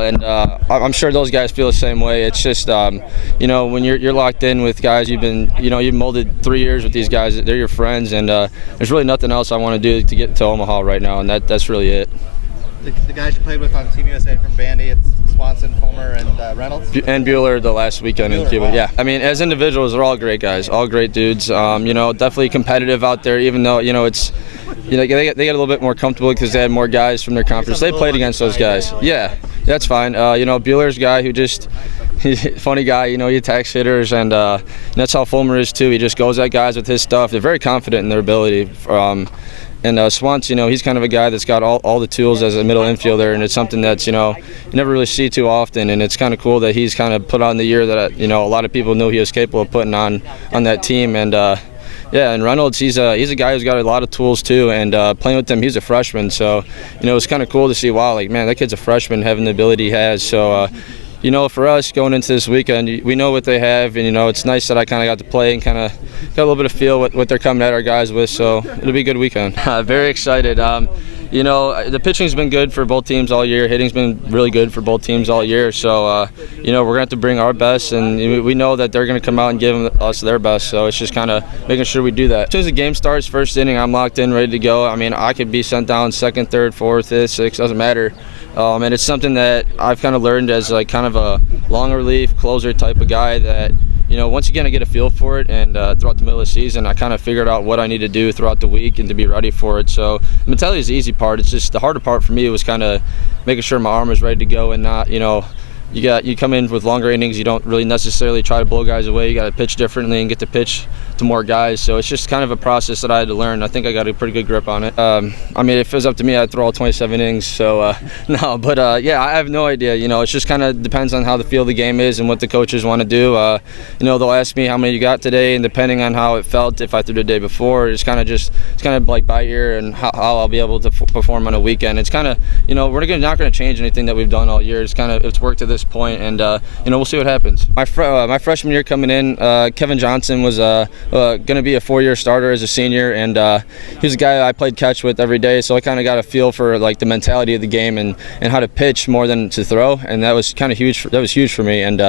And I'm sure those guys feel the same way. It's just, when you're locked in with guys, you've molded 3 years with these guys. They're your friends, and there's really nothing else I want to do to get to Omaha right now, and that's really it. The guys you played with on Team USA from Vandy, it's Swanson, Fulmer, and Reynolds? And Buehler the last weekend in Cuba. Wow. Yeah, I mean, as individuals, they're all great guys, all great dudes. Definitely competitive out there, even though, it's, they get a little bit more comfortable because they had more guys from their conference. They played against those guys. Yeah, that's fine. Buehler's a guy who he's a funny guy, he attacks hitters, and that's how Fulmer is too. He just goes at guys with his stuff. They're very confident in their ability. And Swanson, he's kind of a guy that's got all the tools as a middle infielder, and it's something that's, you never really see too often, and it's kind of cool that he's kind of put on the year that, a lot of people knew he was capable of putting on that team. And and Reynolds, he's a guy who's got a lot of tools too, and playing with him, he's a freshman, so, it's kind of cool to see, wow, like, man, that kid's a freshman having the ability he has. So, for us going into this weekend, we know what they have, and it's nice that I kind of got to play and kind of got a little bit of feel what they're coming at our guys with. So it'll be a good weekend. Very excited. The pitching's been good for both teams all year. Hitting's been really good for both teams all year. So we're gonna have to bring our best, and we know that they're gonna come out and give us their best. So it's just kind of making sure we do that. As soon as the game starts, first inning, I'm locked in, ready to go. I mean, I could be sent down second, third, fourth, fifth, sixth, doesn't matter. And it's something that I've kind of learned as like kind of a long relief closer type of guy that, once you kind of get a feel for it, and throughout the middle of the season, I kind of figured out what I need to do throughout the week and to be ready for it. So the mentality is the easy part. It's just the harder part for me was kind of making sure my arm was ready to go and not, you come in with longer innings, you don't really necessarily try to blow guys away. You got to pitch differently and get to pitch to more guys. So it's just kind of a process that I had to learn. I think I got a pretty good grip on it. If it was up to me, I'd throw all 27 innings. So no, but I have no idea. It just kind of depends on how the feel of the game is and what the coaches want to do. They'll ask me how many you got today, and depending on how it felt, if I threw the day before, it's kind of like by ear and how I'll be able to perform on a weekend. It's kind of, we're not going to change anything that we've done all year. It's worked to this point, and we'll see what happens. My freshman year coming in, Kevin Duchene was going to be a 4-year starter as a senior, and he was a guy I played catch with every day, so I kind of got a feel for like the mentality of the game and how to pitch more than to throw, and that was kind of huge. That was huge for me. And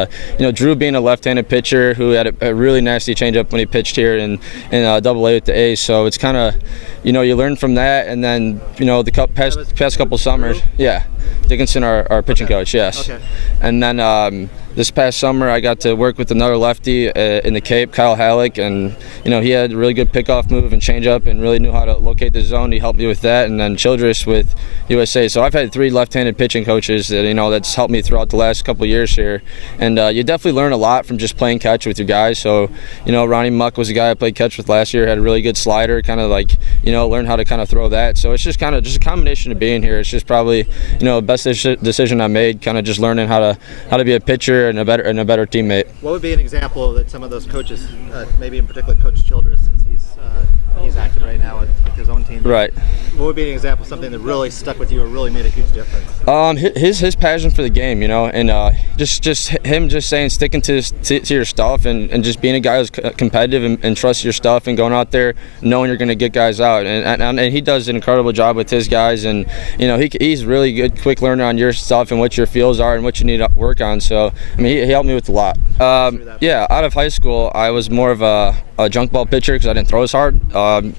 Drew being a left-handed pitcher who had a really nasty changeup when he pitched here in Double-A with the A's, so it's kind of you learn from that, and then the past couple summers, yeah. Dickinson, our pitching coach, yes. Okay. And then this past summer, I got to work with another lefty in the Cape, Kyle Halleck, and he had a really good pickoff move and changeup, and really knew how to locate the zone. He helped me with that, and then Childress with USA. So I've had 3 left-handed pitching coaches that that's helped me throughout the last couple of years here, and you definitely learn a lot from just playing catch with your guys. So Ronnie Muck was a guy I played catch with last year, had a really good slider, kind of like learn how to kind of throw that. So it's just kind of just a combination of being here. It's just probably best decision I made, kind of just learning how to be a pitcher and a better teammate. What would be an example that some of those coaches, maybe in particular Coach Childress, since he's active right now with his own team. Right. What would be an example of something that really stuck with you or really made a huge difference? His passion for the game, and just him just saying sticking to your stuff and just being a guy who's competitive and trusts your stuff and going out there knowing you're going to get guys out, and he does an incredible job with his guys, and he's really good, quick learner on your stuff and what your feels are and what you need to work on. So he helped me with a lot. Out of high school, I was more of a junk ball pitcher because I didn't throw as hard.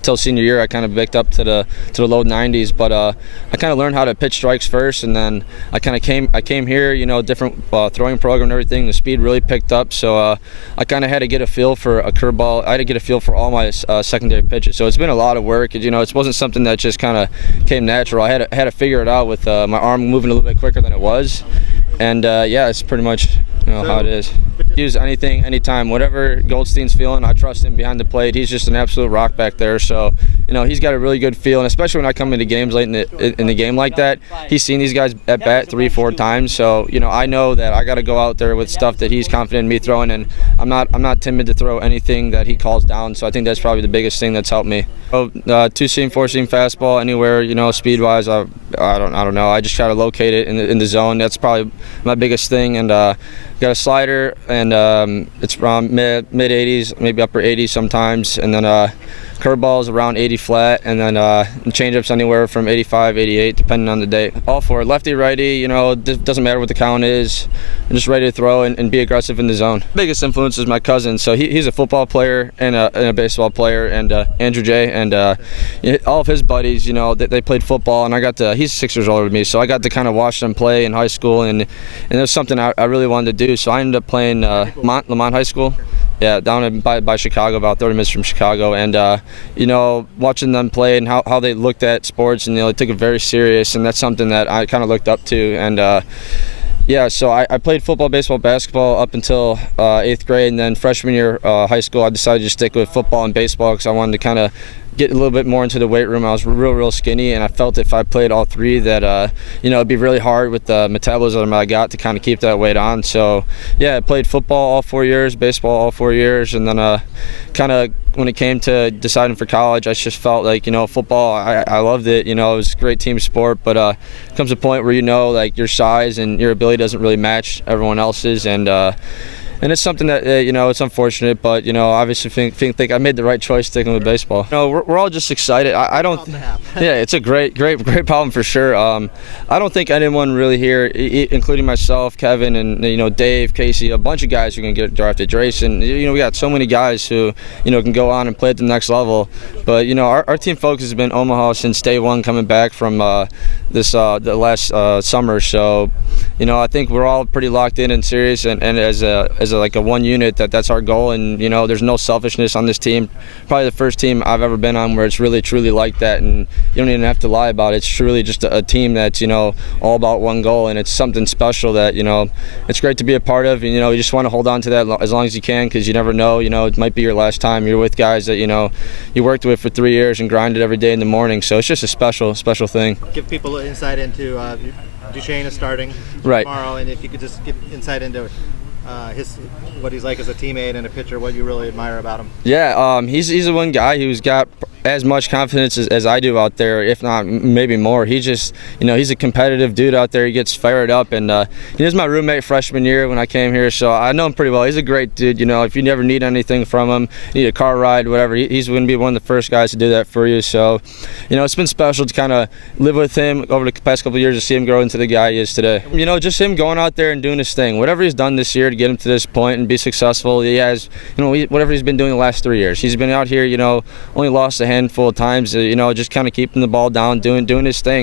Till senior year, I kind of picked up to the low 90s, but I kind of learned how to pitch strikes first, and then I came here, different throwing program and everything. The speed really picked up, so I kind of had to get a feel for a curveball. I had to get a feel for all my secondary pitches. So it's been a lot of work. It wasn't something that just kind of came natural. I had to figure it out with my arm moving a little bit quicker than it was, and it's pretty much how it is. Use anything, anytime, whatever Goldstein's feeling. I trust him behind the plate. He's just an absolute rock back there. So, he's got a really good feel, and especially when I come into games late in the game like that, he's seen these guys at bat 3-4 times. So, I know that I got to go out there with stuff that he's confident in me throwing, and I'm not timid to throw anything that he calls down. So I think that's probably the biggest thing that's helped me. 2-seam, 4-seam fastball, anywhere, speed-wise, I don't know. I just try to locate it in the zone. That's probably my biggest thing, and got a slider, and it's around mid 80s, maybe upper 80s sometimes, and then curveballs around 80 flat, and then changeups anywhere from 85, 88, depending on the day. All four, lefty, righty, you know, it doesn't matter what the count is. I'm just ready to throw and be aggressive in the zone. Biggest influence is my cousin. So he's a football player and a baseball player, and Andrew J. And all of his buddies, you know, they played football, and he's 6 years older than me, so I got to kind of watch them play in high school, and it was something I really wanted to do. So I ended up playing Lamont High School. Yeah, down by Chicago, about 30 minutes from Chicago, and you know, watching them play and how they looked at sports, and you know, they took it very serious, and that's something that I kind of looked up to. And yeah, so I played football, baseball, basketball up until 8th grade, and then freshman year high school, I decided to stick with football and baseball because I wanted to kind of get a little bit more into the weight room. I was real skinny, and I felt if I played all three that you know, it'd be really hard with the metabolism I got to kind of keep that weight on. So yeah, I played football all 4 years, baseball all 4 years, and then kind of when it came to deciding for college, I just felt like, you know, football, I loved it. You know, it was a great team sport, but it comes a point where, you know, like your size and your ability doesn't really match everyone else's, and it's something that, you know, it's unfortunate, but, you know, obviously think I made the right choice sticking with baseball. You know, we're all just excited. I don't, yeah, it's a great problem for sure. I don't think anyone really here, including myself, Kevin, and, you know, Dave, Casey, a bunch of guys who are going to get drafted. Drayson, you know, we got so many guys who, you know, can go on and play at the next level. But, you know, our team focus has been Omaha since day one, coming back from the last summer. So, you know, I think we're all pretty locked in and serious, and as like a one unit, that's our goal. And, you know, there's no selfishness on this team. Probably the first team I've ever been on where it's really truly like that, and you don't even have to lie about it. It's truly just a team that's, you know, all about one goal, and it's something special that, you know, it's great to be a part of. And, you know, you just want to hold on to that as long as you can, because you never know, you know, it might be your last time you're with guys that, you know, you worked with for 3 years and grinded every day in the morning. So it's just a special thing. Give people insight into Duchene is starting tomorrow, and if you could just give insight into what he's like as a teammate and a pitcher, what you really admire about him. Yeah, he's the one guy who's got as much confidence as I do out there, if not maybe more. He just, you know, he's a competitive dude out there. He gets fired up, and he was my roommate freshman year when I came here, so I know him pretty well. He's a great dude. You know, if you never need anything from him, need a car ride, whatever, he's going to be one of the first guys to do that for you. So, you know, it's been special to kind of live with him over the past couple of years, to see him grow into the guy he is today. You know, just him going out there and doing his thing. Whatever he's done this year to get him to this point and be successful, he has, you know, whatever he's been doing the last 3 years. He's been out here, you know, only lost a handful of times, you know, just kind of keeping the ball down, doing his thing.